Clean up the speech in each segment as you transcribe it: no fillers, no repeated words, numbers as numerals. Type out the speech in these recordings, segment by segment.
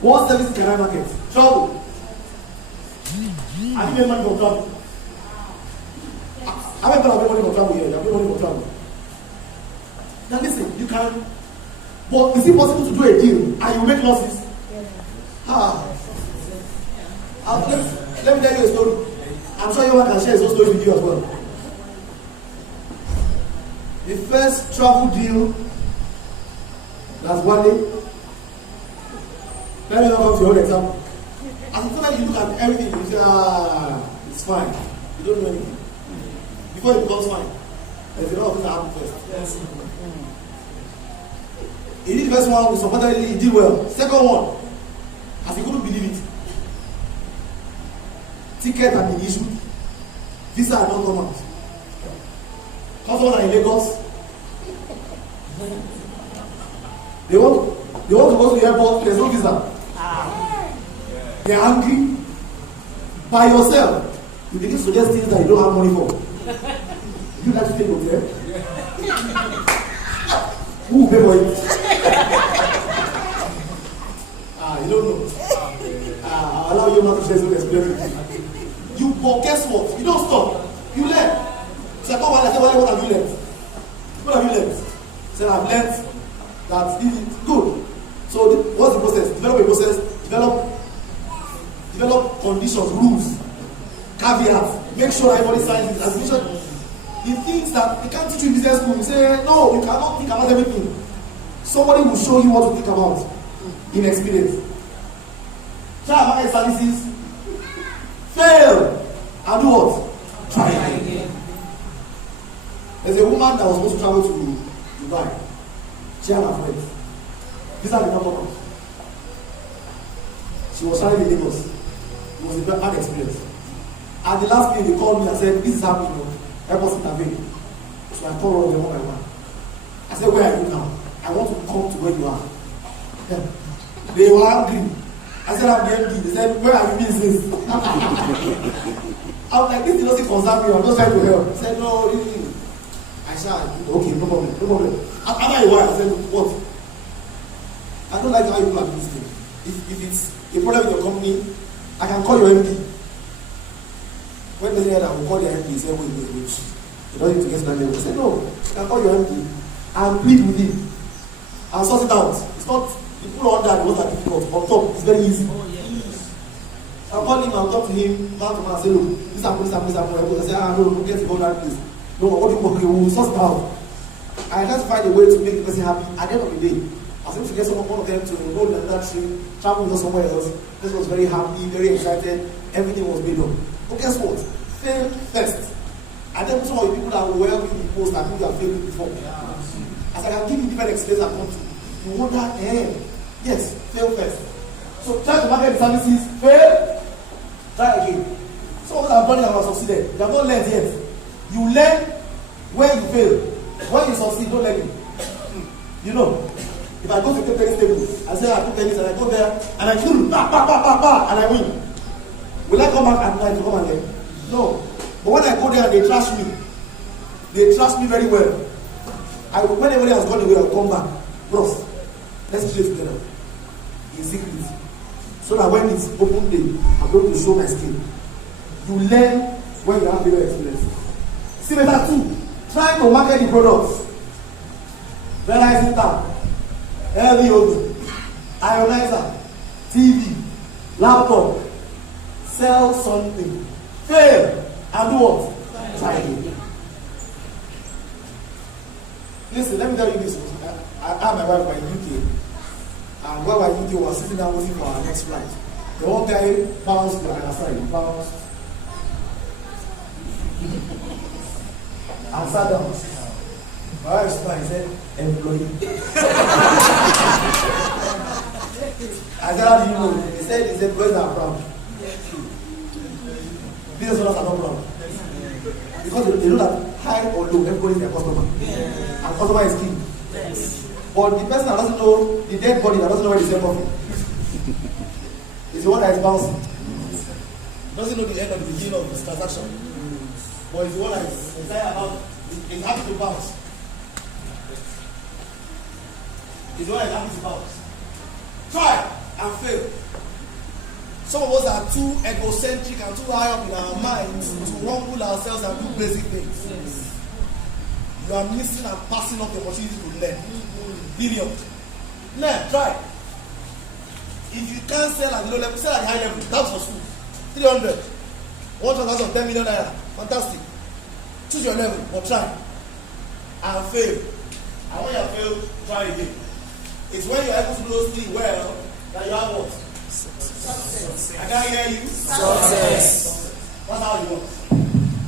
What service can I market? Travel. I need money for travel. How many people have money for travel here? You have money for travel. Now listen, you can. But is it possible to do a deal and you make losses? Let me tell you a story. I'm sure you can share his own story with you as well. The first travel deal that's Wale. Let me not come to your own example. As a total, you look at everything, you say, it's fine. You don't know anything. Before it becomes fine, there's a lot of things that happen first. Yes. He did the first one, supposedly he did well. Second one, as he couldn't believe it, ticket had been issued, visa had not come out. Customers are in Lagos. They want to go to the airport, there's no visa. They're angry. By yourself, you begin to suggest things that you don't have money for. You like to take hotel? Who will pay for it? You don't know. I'll allow you not to share some experience. But guess what? You don't stop. You learn. So I come and I say, what have you learned? What have you learned? So I've learned that this is good. So what's the process? Develop a process. Develop conditions, rules, caveats. Make sure everybody signs it. As you mentioned, the things that they can't teach you in business school. You say, no, you cannot think about everything. Somebody will show you what to think about in experience. Try market services, fail, and do what? Try again. There's a woman that was supposed to travel to Dubai. She had her friends. These are the number ones. She was traveling in Lagos. It was a bad experience. At the last minute, they called me and said, this is happening. Help us intervene. So I called all of them one by one. I said, where are you now? I want to come to where you are. They were angry. I said, I'm the MD. They said, where are you business? I was like, this doesn't concern me. I'm just trying to help. He said, no, really. I said, okay, no problem. After a while, I said, what? I don't like how you are this thing. If it's a problem with your company, I can call your MD. When they said I will call your MD, he said, wait. You don't need to get to that level. I said, no, I can call your MD and plead with him and sort it out. It's not, you put on that, it was like difficult. On top, it's very easy. Oh, yes. I'll call him, I'll talk to him, man to man, say, look, this happens. I say, no, don't get to go that place. No, what do you want? We'll sort it out. I just find a way to make the person happy. At the end of the day, I was able to get one of them to enroll in that trip, travel with us somewhere else. This was very happy, very excited. Everything was made up. But guess what? Fail first. And then some of the people that were helping the post, I think you have failed before. As I can give you different experiences I've come to. You wonder, yes, fail first. So try to market the services, fail, try again. Some of us have done it and have succeeded. They have not learned yet. You learn when you fail. When you succeed, don't learn it. You know, if I go to the tennis table, I say I put tennis and I go there and I kill, and I win. Will I come back at night to come and learn? No. But when I go there and they trust me very well. When everybody has gone away, I'll come back. Bros, let's play together. In secret. So that when it's open day, I'm going to show my skill. You learn when you have better experience. See better too. Trying to market the products. Realizing that LVOD, ionizer, TV, laptop, sell something, fail, and do what? Try again. Listen, let me tell you this. I have my wife in UK, and while we're in UK, we were sitting down waiting for our next flight. The one guy bounced to our side, bounced, and sat down. My wife smiled and said, employee. I said, how do you know? He said, his employees are proud. Business owners are not proud. Because they know that high or low, everybody is their customer. And customer is king. But the person that doesn't know, the dead body that doesn't know where they sell coffee, is the one that is bouncing. Doesn't know the end of the beginning of this transaction. But it's the one that is excited about, is happy to bounce. It's the one that is happy to bounce. Try. and fail. Some of us are too egocentric and too high up in our minds to humble ourselves and do basic things. Yes. You are missing and passing up the opportunity to learn. Period. Learn, try. If you can't sell at the low level, sell at the high level. That's for school. 300. 1,000, 10 million naira. Fantastic. Choose your level, but try. And fail. And when you fail, try again. It's when you're able to do those things well that you have what? Success. I can't hear you. Success. That's how it works.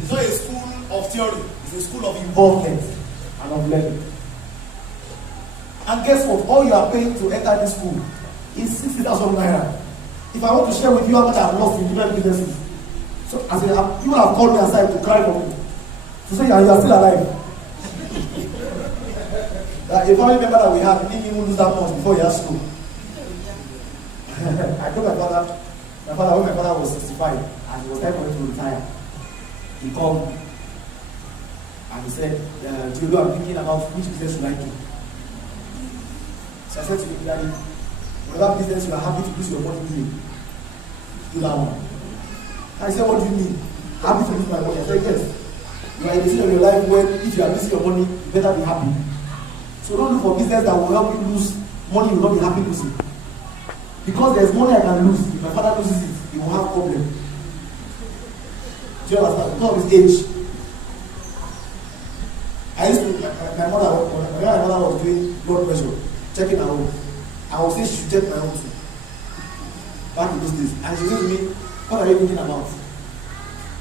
It's not a school of theory. It's a school of involvement and of learning. And guess what? All you are paying to enter this school is 60,000 naira. If I want to share with you how much I've lost in different businesses, so I say, people have called me aside to cry for me. To say you are still alive. A family member that we had didn't even lose that much before he had school. I told my father, when my father was 65 and he was time for him to retire, he called me and he said, Deolu, I'm thinking about which business should I do. So I said to him, Daddy, whatever business you are happy to lose your money doing, do that one. And I said, what do you mean? Happy to lose my money? I said, yes. You are in a decision of your life where if you are losing your money, you better be happy. So don't look for business that will help you lose money you will not be happy losing. Because there's money I can lose. If my father loses it, he will have a problem. Do you understand? Because of his age. I used to, my mother was doing blood pressure, checking her own. I would say she should check my own too. Back in those days. And she said to me, what are you thinking about?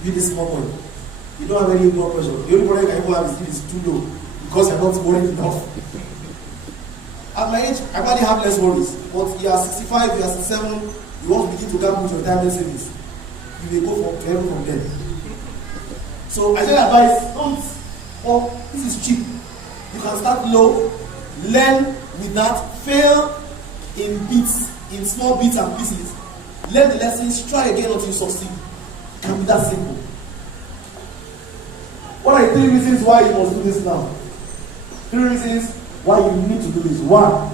You this small boy. You don't have any blood pressure. The only problem I ever have is too low. Because you're not worried enough. At my age, I probably have less worries. But you are 65, you are 67, you want to begin to gamble with your retirement savings. You will go to heaven from there. So I tell advice, don't. Oh, this is cheap. You can start low, learn with that, fail in bits, in small bits and pieces. Learn the lessons, try again until you succeed. It can be that simple. What are the 3 reasons why you must do this now? 3 reasons why you need to do this. 1,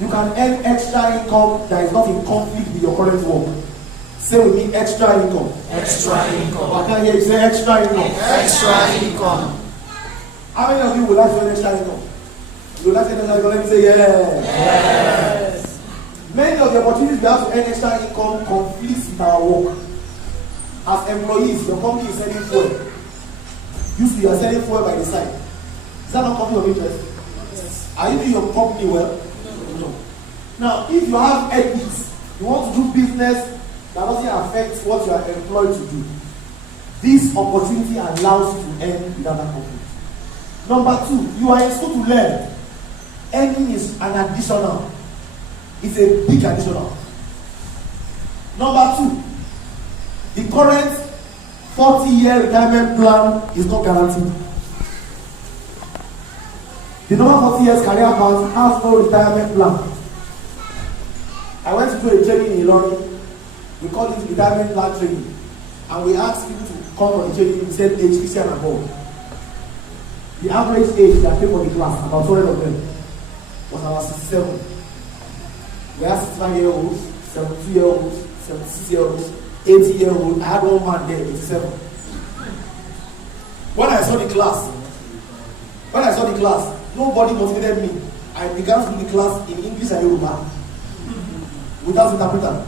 you can earn extra income that is not in conflict with your current work. Say with me, extra income. Extra income. I can't hear you say extra income. Extra income. How many of you would like to earn extra income? You would like to earn extra income? Let me say yes. Yes. Many of the opportunities we have to earn extra income conflicts with our work. As employees, your company is selling fuel. You are selling fuel by the side. Is that not conflict of interest? Yes. Are you doing your company well? No. Now, if you have ethics, you want to do business that doesn't affect what you are employed to do, this opportunity allows you to earn without that conflict. Number 2, you are in school to learn. Earning is an additional. It's a big additional. Number 2, the current 40-year retirement plan is not guaranteed. The normal 40 years career path has no retirement plan. I went to do a training in Ilorin. We call it retirement plan training. And we asked people to come for the training in said age 60 and above. The average age that came for the class, about 200 of them, was about 67. We had 69-year-olds, 72-year-olds, 76-year-olds, 80-year-olds. I had one man there, 87. When I saw the class, nobody motivated me. I began to do the class in English and Yoruba without interpreter.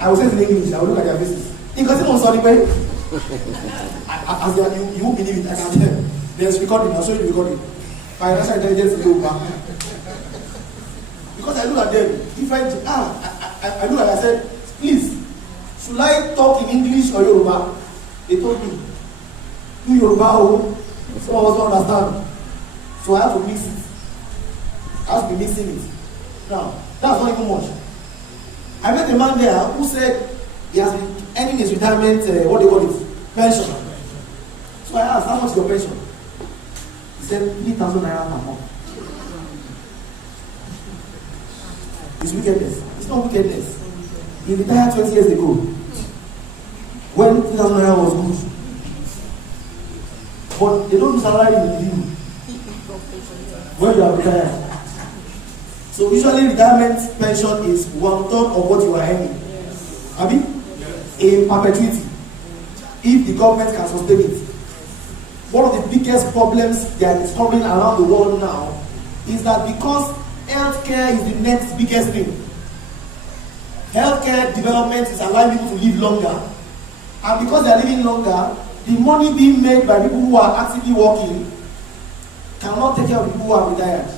I was saying in English, I would look at their faces. Because it was on the way. As you won't believe it, I can tell. There's recording, I'll show you the recording. Financial intelligence in Yoruba. Because I look at them, if I look at them, I said, please, should I talk in English or Yoruba? They told me, do Yoruba, some of us don't understand. So I have to mix it. I have to be mixing it. Now, that's not even much. I met a man there who said he has been earning his retirement, what do you call it? Pension. So I asked, how much is your pension? He said, 3,000 naira per month. It's wickedness. It's not wickedness. He retired 20 years ago. When 3,000 naira was good. But they don't do salary with you when you are retired. So usually retirement pension is 1/3 of what you are earning. Abi? In perpetuity. If the government can sustain it. One of the biggest problems they are discovering around the world now is that because healthcare is the next biggest thing. Healthcare development is allowing people to live longer. And because they are living longer, the money being made by people who are actively working cannot take care of people who are retired.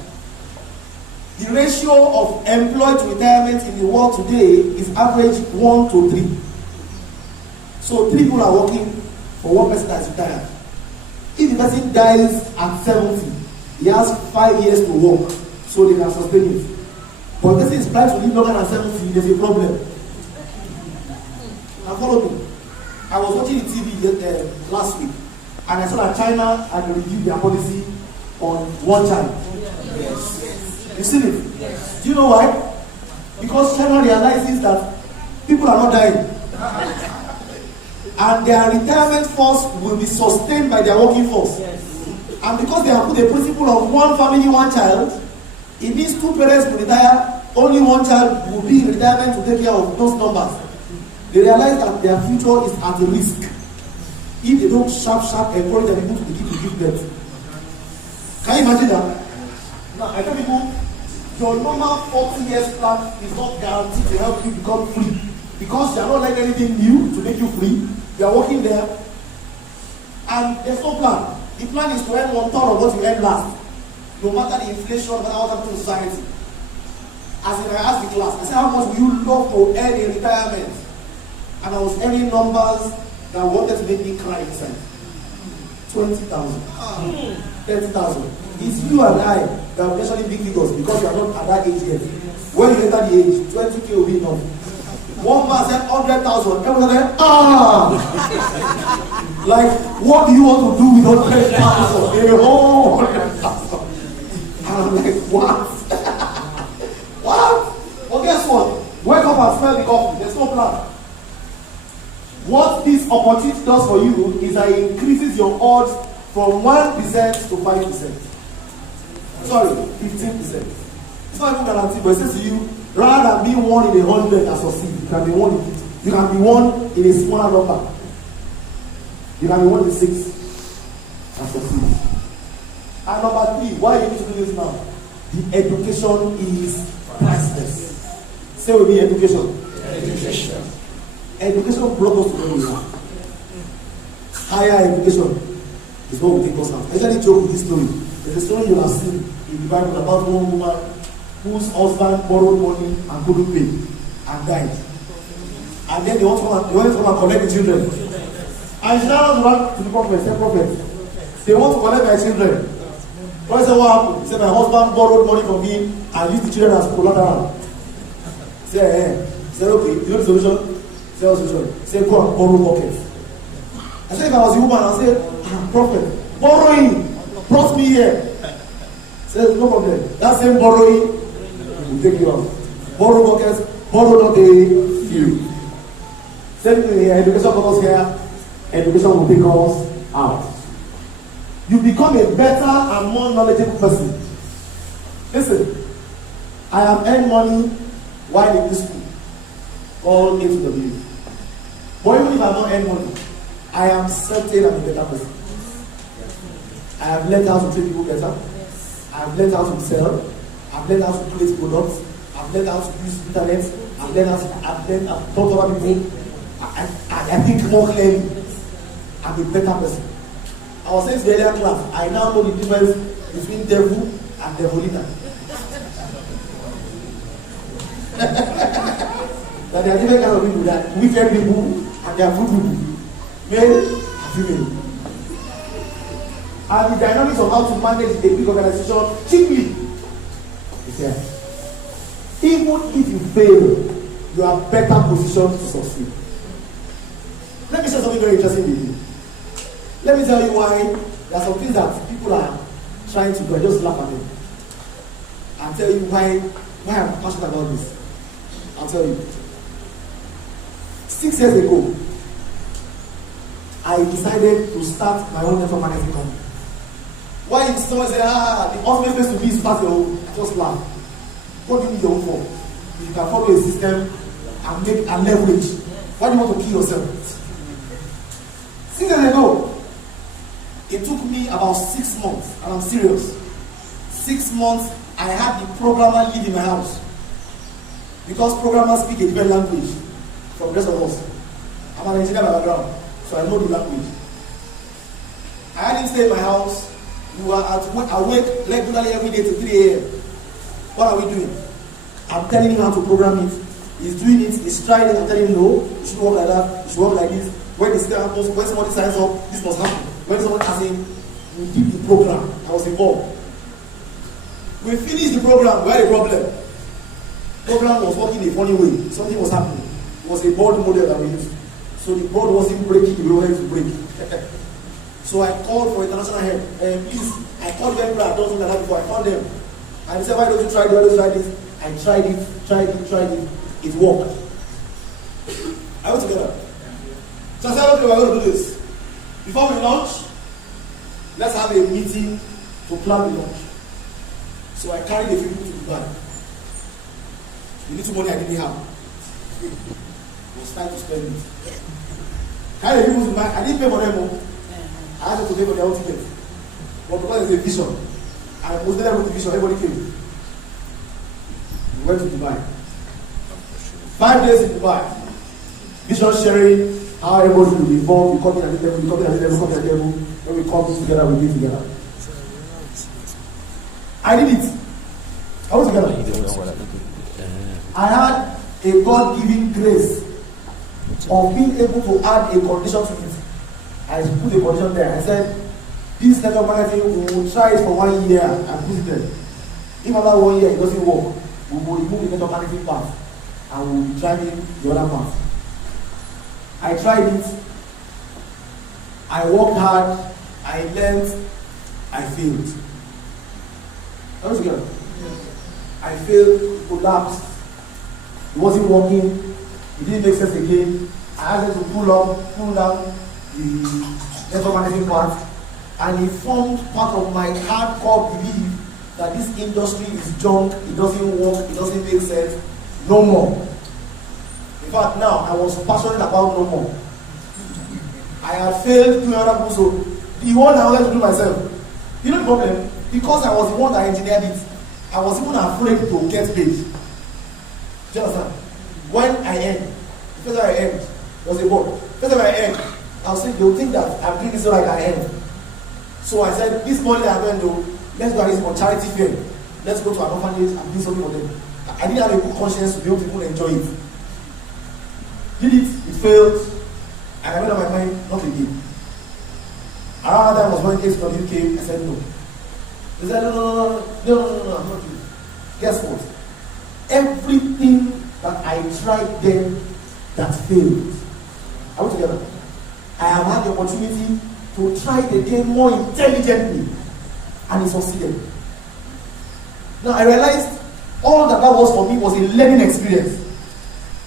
The ratio of employed to retirement in the world today is average 1 to 3. So 3 people are working for one person that is retired. If the person dies at 70, he has 5 years to work, so they can sustain it. But the person is planning to live longer than 70, there's a problem. Now follow me. I was watching the TV last week, and I saw that China had reviewed their policy on one child. Yes. You see it? Yes. Do you know why? Because China realizes that people are not dying. And their retirement force will be sustained by their working force. Yes. And because they have put the principle of one family, one child, it means 2 parents will retire, only one child will be in retirement to take care of those numbers. They realize that their future is at risk if they don't sharp encourage their people to begin to give birth. Can you imagine that? Now, I tell people, your normal 40 years plan is not guaranteed to help you become free. Because you are not like anything new to make you free. You are working there. And there's no plan. The plan is to earn 1/3 of what you earned last. No matter the inflation, no matter what happens to society. As in, I asked the class, I said, how much will you love to earn in retirement? And I was earning numbers that wanted to make me cry inside. 20,000. 30,000. It's you and I that are mentioning big figures because you are not at that age yet. When you enter the age, 20K will be enough. One man said 100,000. Everyone said, like, what do you want to do with 100,000? A whole 100,000. And I'm like, what? What? Well, guess what? Wake up and smell the coffee. There's no plan. What this opportunity does for you is that it increases your odds from 1% to 5%. Sorry, 15%. It's not even guaranteed, but it says to you, rather than being 1 in 100 and succeed, you can be 1 in 50. You can be 1 in a smaller number. You can be 1 in 6 and succeed. And number 3, why you need to do this now? The education is priceless. Say with me, education. Education. Education brought us to where we are. Higher education is what will take us out. I usually joke with this story. There's a story you have seen in the Bible about one woman whose husband borrowed money and couldn't pay and died. And then they want to come and collect the children. And she now ran to the prophet, said, prophet, they want to collect my children. Prophet said, what happened? He said, my husband borrowed money from me and used the children as collateral. He said, okay, you know the solution? He said, go and borrow buckets. I said, if I was a woman, I would say, prophet, borrowing brought me here. He said, no problem. That same borrowing will take you out. Borrow buckets, borrow not a few. Same thing here, education comes here, education will take us out. You become a better and more knowledgeable person. Listen, I have earned money while in this school, all A2W. But even if I have not earned money, I am certain I'm a better person. I have learned how to treat people better. I have learned how to sell. I've learned how to create products. I've learned how to use internet. I've learned how to talk to other people. I think more clearly. I'm a better person. I was saying to the earlier class, I now know the difference between devil and devilina. That there are different kinds of people, that wicked people and there are good people. Male and female. And the dynamics of how to manage a big organization cheaply is here. Even if you fail, you are better positioned to succeed. Let me share something very interesting with you. Let me tell you why there are some things that people are trying to do. I just laugh at them. I'll tell you why I'm passionate about this. I'll tell you. 6 years ago, I decided to start my own network marketing company. Why if someone say, the ultimate place to be is start your own, I just laugh. What do you need your own for? If you can follow a system and make and leverage, why do you want to kill yourself? 6 years ago, it took me about 6 months, and I'm serious. 6 months, I had the programmer live in my house. Because programmers speak a different language from the rest of us. I'm an engineer by background, so I know the language. I had him stay in my house. We were awake regularly every day till 3 a.m. What are we doing? I'm telling him how to program it. He's doing it, he's trying it, I'm telling him no, you should work like that, you should work like this. When the system happens, when somebody signs up, this must happen. When somebody asks him, we did the program, I was involved. We finished the program, we had a problem. The program was working in a funny way. Something was happening. It was a board model that we used. So the board wasn't breaking the way we wanted to break. So I called for international help. Please, I called them, I've done something like that before. I found them. And they said, why don't you try this? I tried it. It worked. Are we together? So I said, okay, we're going to do this. Before we launch, let's have a meeting to plan the launch. So I carried a few people to Dubai. The little money I didn't have. I was trying to spend it. Carried a few people to Dubai. I didn't pay for them. I had to pay for their own ticket. But because there's a vision, I was there with the vision, everybody came. We went to Dubai. 5 days in Dubai. Vision sharing, how everybody will be involved. We come in at the level, when we come together, we live together. I did it. I was together. I had a God-given grace of being able to add a condition to it. I put a condition there. I said, this network marketing, we will try it for 1 year and put it there. If after 1 year it doesn't work, we will remove the network marketing part and we will be driving the other part. I tried it. I worked hard. I learned. I failed. Are we together? I failed, collapsed. It wasn't working. It didn't make sense again. I had to pull down the network management part, and it formed part of my hardcore belief that this industry is junk, it doesn't work, it doesn't make sense, no more. In fact, now I was passionate about no more. I had failed to other people, so the one I wanted to do myself. You know the problem? Because I was the one that engineered it, I was even afraid to get paid. Do you understand? When I end, the first time I end, there was a board. First time I end, I was saying, they'll think that I'm doing this so like I end. So I said, this money I'm going to do, let's go and use it for charity fair. Let's go to an orphanage and do something for them. I didn't have a good conscience to be able to even enjoy it. Did it failed, and I made up my mind, not again. Around that time was when HW came, I said no. They said, no, I'm not doing it. Guess what? Everything that I tried then that failed. Are we together? I have had the opportunity to try it again more intelligently, and it succeeded. Now I realized all that was for me was a learning experience.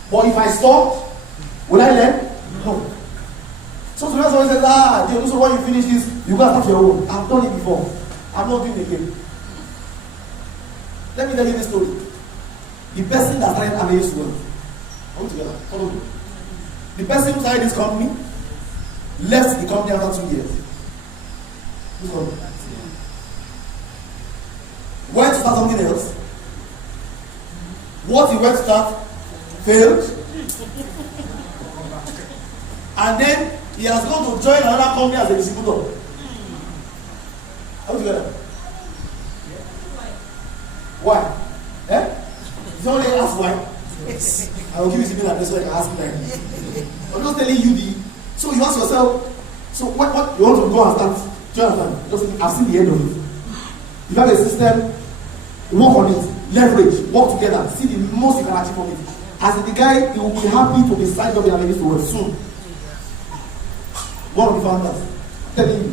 But if I stopped, will I learn? No. So to someone says, Deolu, so when you finish this, you gotta start your own. I've done it before. I'm not doing it again. Let me tell you this story. The person that started Amadeus World, come together, follow me. The person who started this company left the company after 2 years. Who's one? Went to start something else. What he went to start failed. And then he has gone to join another company as a distributor. Are we together? Why? It's only ask why. I will give you something like this so I can ask you. I'm just telling you the. So you ask yourself, so what you want to go and start? Do you understand? Just, I've seen the end of it. You have a system, work on it, leverage, work together, see the most you can achieve from it. As the guy, he will be happy to be signed up in America to work soon. One of the founders, telling you,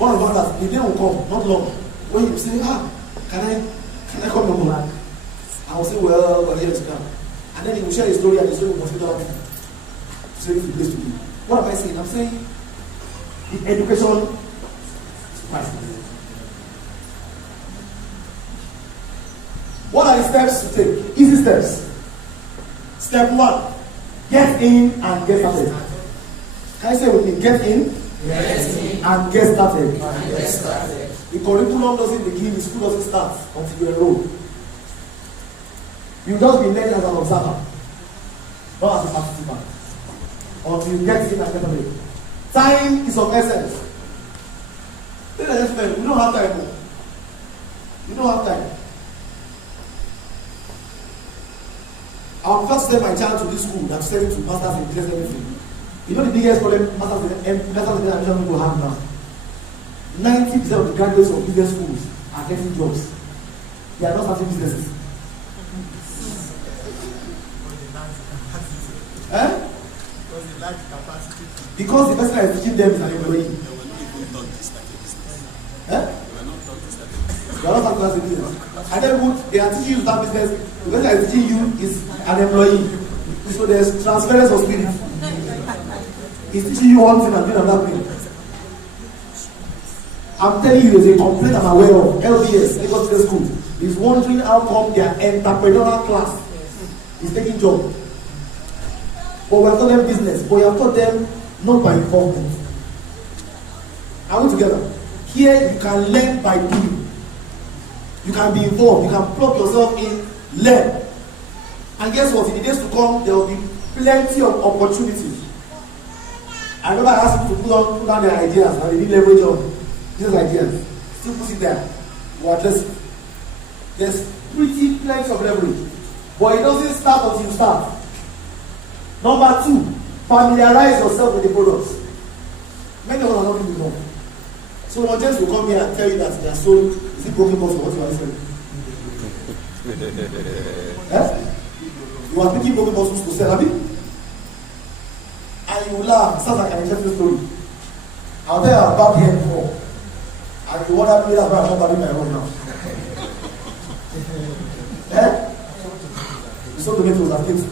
one of the founders, the day will come, not long, when you say, can I come to Mulan? I will say, well, here to come. And then he will share his story and the story will motivate other people. So it's the place to be. What am I saying? I'm saying the education is priceless. What are the steps to take? Easy steps. Step 1, get in and get started. Can you say with me? Get in, and get started. The curriculum doesn't begin, the school doesn't start until you enroll. You just be learning as an observer, not as a participant. Until you get in and get started. Time is of essence. We don't have time. You don't have time. I will first send my child to this school that send him to masters in just everything. You know the biggest problem masters in admission people have now? 90% of the graduates of biggest schools are getting jobs. They are not starting businesses. Eh? Because the person that is teaching them is an employee. Eh? You are not starting as a business. And then they are teaching you to start business. The person that is teaching you is an employee. So there's transference of spirit. He's teaching you one thing and doing another thing. I'm telling you, there's a complaint I'm aware of. LBS, Lagos State School, is wondering how come their entrepreneurial class is taking job. But we have taught them business, but we have taught them not by involvement. Are we together? Here you can learn by doing. You can be involved, you can plug yourself in, learn. And guess what? In the days to come, there will be plenty of opportunities. I remember I asked people to put down their ideas and they didn't leverage on these ideas. Still put it there. We'll address it. There's pretty plenty of leverage. But it doesn't start until you start. Number 2, familiarize yourself with the products. Many of us are not doing before. So not just will come here and tell you that they are sold, is it broken box or what you are selling? You are picking broken boxes to sell, have you? And you will laugh. It sounds like an interesting story. I'll tell you about here before. And you want to be that's why I'm not having my own now. You saw tomatoes and kids.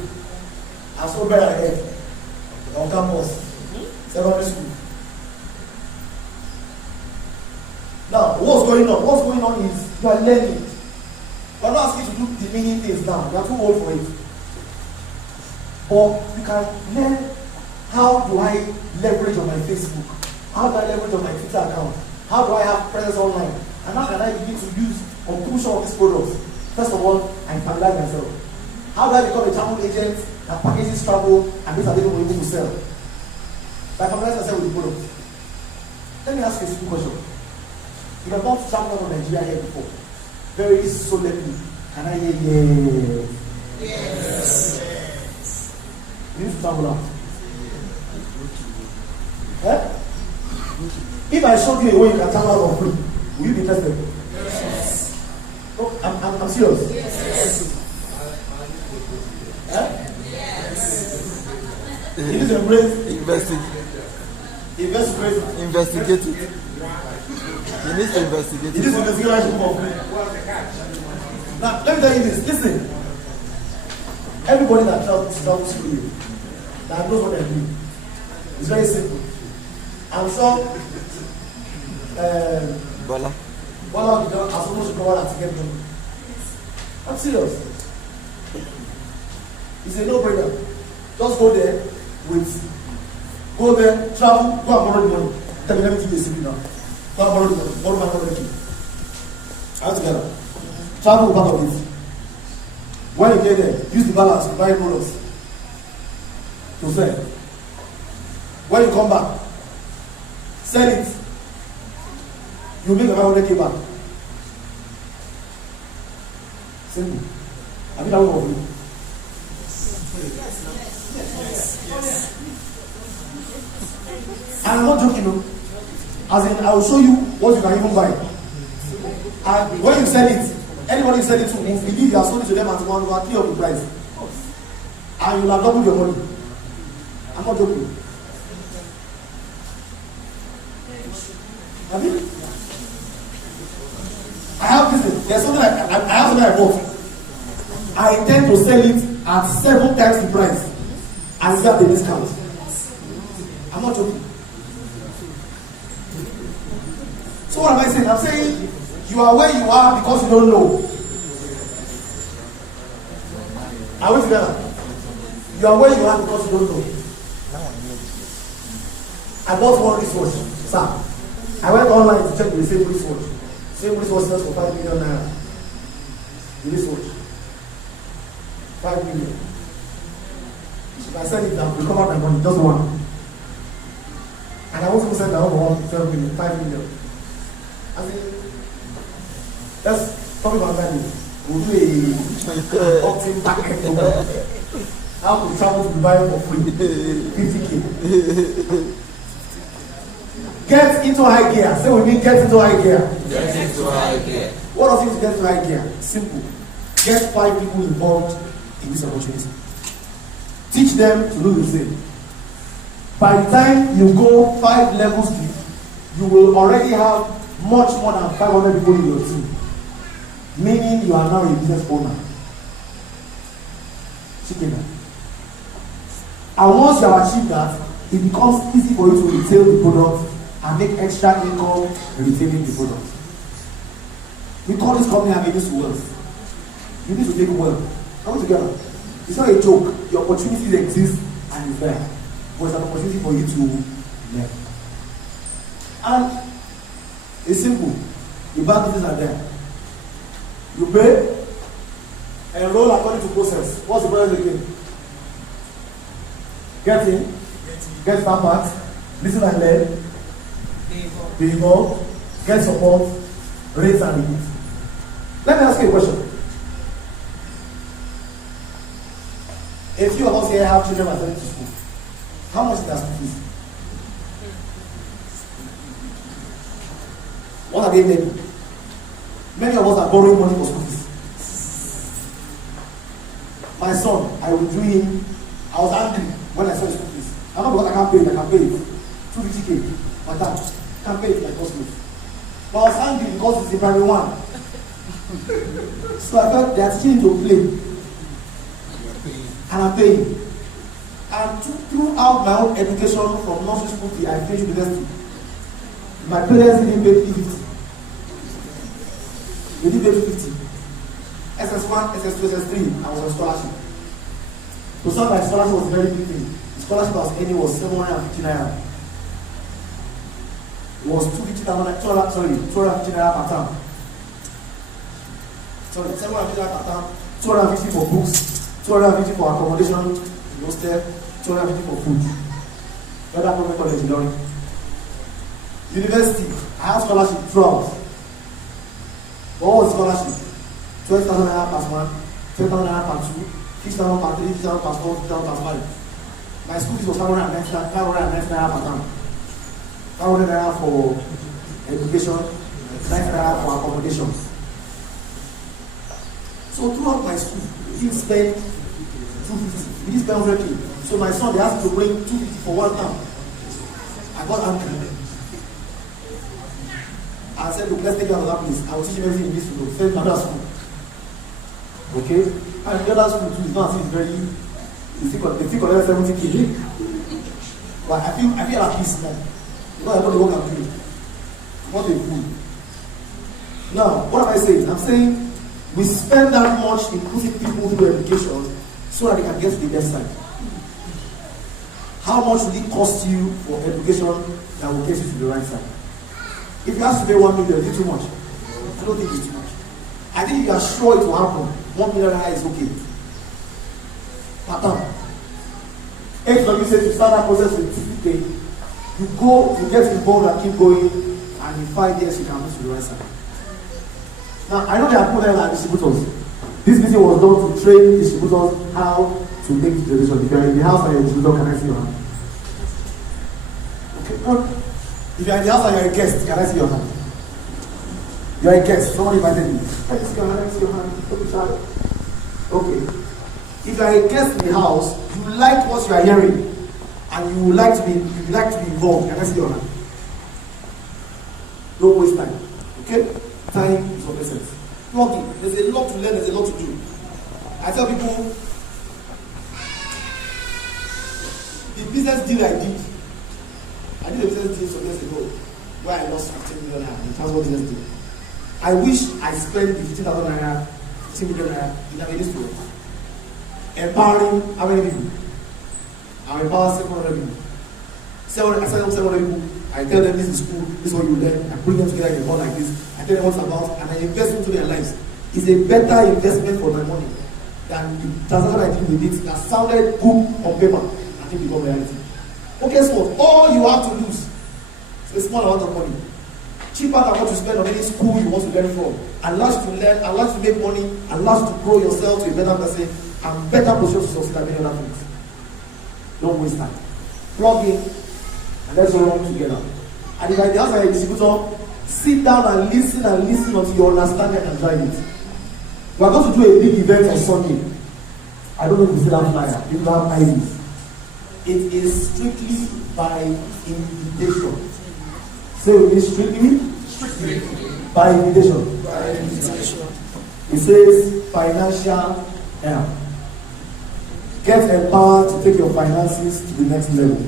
I saw bread and egg on campus, secondary school. Now, what's going on? What's going on is you are learning. We're not asking you to do demeaning things now. You are too old for it. Or you can learn, how do I leverage on my Facebook? How do I leverage on my Twitter account? How do I have presence online? And how can I begin to use or push all these products? First of all, I familiarize myself. How do I become a travel agent that packages travel and these are able to sell? By familiarizing myself with the product. Let me ask you a simple question. You have not traveled to Nigeria here before. Very solemnly. Can I hear yes? Yes. You need to travel out. Eh? If I showed you a way you can travel out for free, will you be interested? Yes. No, I'm serious. Yes. Eh? Yes. You need to embrace. Investigate it. You need to investigate it. It is investigation for free. Now, let me tell you this. Listen. Everybody that travels to you, that knows what they're doing, it's very simple. I'm sure Bola will be done as soon as you go out and get them. I'm serious. It's a no-brainer. Just go there, travel, go and borrow the money. Tell me, let me give you a secret now. Go and borrow the money. Borrow my money. All together. Travel part of it. When you get there, use the balance to buy products to sell. When you come back, sell it. You make about 100K back. Simple. Have you done one of you? Yes. And I'm not joking, no. As in, I will show you what you can even buy. And when you sell it, anybody you sell it to will believe you are sold it to them at 1/3 of the price. And you'll have doubled your money. I'm not joking. Have you? I have this. There's something I have something I bought. I intend to sell it at 7 times the price and get the discount. I'm not joking. So what am I saying? I'm saying you are where you are because you don't know. Are we together? You are where you are because you don't know. I bought one wristwatch, sir. I went online to check the same wristwatch. Same wristwatch sells for 5 million naira. The wristwatch. 5 million. If I sell it down, recover my money, just one. And I also sell that over 12 million, 5 million. I mean, let's talk about that. We'll do a opt-in back end program. How to travel to Dubai for free. 50K. Get into high gear. Say we mean get into high gear. Get into high gear. What does it mean to get into high gear? Simple. Get 5 people involved in this opportunity. Teach them to do the same. By the time you go 5 levels deep, you will already have much more than 500 people in your team. Meaning you are now a business owner. Chicken. And once you have achieved that, it becomes easy for you to retail the product and make extra income retailing the product. We call this company avenues to wealth. You need to make wealth. Come together. It's not a joke. The opportunities exist and it's there. But it's an opportunity for you to learn. And it's simple. The bad things are there. You pay, enroll according to process. What's the process again? Get in, get that part, listen and learn, be involved, get support, raise and repeat. Let me ask you a question. A few of us here have children attending to school. How much is their school fees? What are they making? Many of us are borrowing money for school fees. My son, I will do him. I was angry when I saw his school fees. I'm not because I can't pay it, I can pay it. 250K. My dad can't pay it like cost me. But I was angry because it's the primary one. So I felt they are teaching him to play. And I'm paying. And throughout my own education from nursery school to I finished university, my parents didn't pay 350. They did pay 250. SS1, SS2, SS3, I was on scholarship. To some, my scholarship was a very big thing. The scholarship I was getting was 750 naira. It was 250 naira per term. Sorry, 750 naira per term, 250 for books, 250 for accommodation, hostel, 250 for food. Federal Government College in Lorry. University, I have scholarship throughout. What was the scholarship? 12,000 naira plus 1, 12,000 naira plus 2, 6,000 plus 3, 6,000 plus 4, 6,000 plus 5. My school fees was 590 naira per term. 500 naira for education, 90 naira for accommodation. So throughout my school, we didn't spend 250. We didn't spend 100K. So my son, they asked me to bring 250 for 1 term. I got angry. I said, look, let's take you out of that place. I will teach him everything he needs to know. Send another school. Okay? And the other school too is not as if it's very, they still collect 70K. But I feel at peace now. Because I know the work I'm doing. Not a fool. Now, what am I saying? I'm saying we spend that much including people through education so that they can get to the best side. How much will it cost you for education that will get you to the right side? If you have to pay 1 million, is it too much? I don't think it's too much. I think if you are sure it will happen, 1 million is okay. Pattern. If you say to start that process with 50K, you go, you get involved and keep going, and in 5 years you can move to the right side. Now, I know there are people there like distributors. This video was done to train distributors how to make the decision. If you are in the house and you're a distributor, can I see your hand? Okay, good. If you are in the house and you're a guest, can I see your hand? You are a guest, someone invited me. Can I see your hand? Can I see your hand? Okay. If you are a guest in the house, you like what you are hearing, and you would like to be involved, can I see your hand? Don't waste time. Okay? Time is of essence. Plugging. There's a lot to learn, there's a lot to do. I tell people, the business deal I did a business deal some years ago where I lost 15 million naira in transport business deal. I wish I spent the 15,000 naira, 15 million naira in a business deal. empowering how many people? I empower 700 people. 700 people. I tell them this is school, this is what you learn. I bring them together in a hall like this. I tell them what's about, and I invest into their lives. It's a better investment for my money than the transaction I did with it that sounded good on paper. I think become reality. But guess what? All you have to lose is a small amount of money. Cheaper than what you spend on any school you want to learn from. Allows you to learn, allows you to make money, allows you to grow yourself to a better person, and better position to succeed at many other things. Don't waste time. Plug in, and let's all run together. And if I ask my distributor, sit down and listen until you understand it and drive it. We are going to do a big event on Sunday. I don't know if you still have flyer. You have IDs. It is strictly by invitation. Say it is strictly by invitation. By invitation. It says financial help. Get empowered to take your finances to the next level.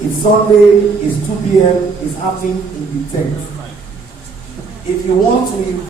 It's Sunday, it's 2 p.m., it's happening in the tent. If you want to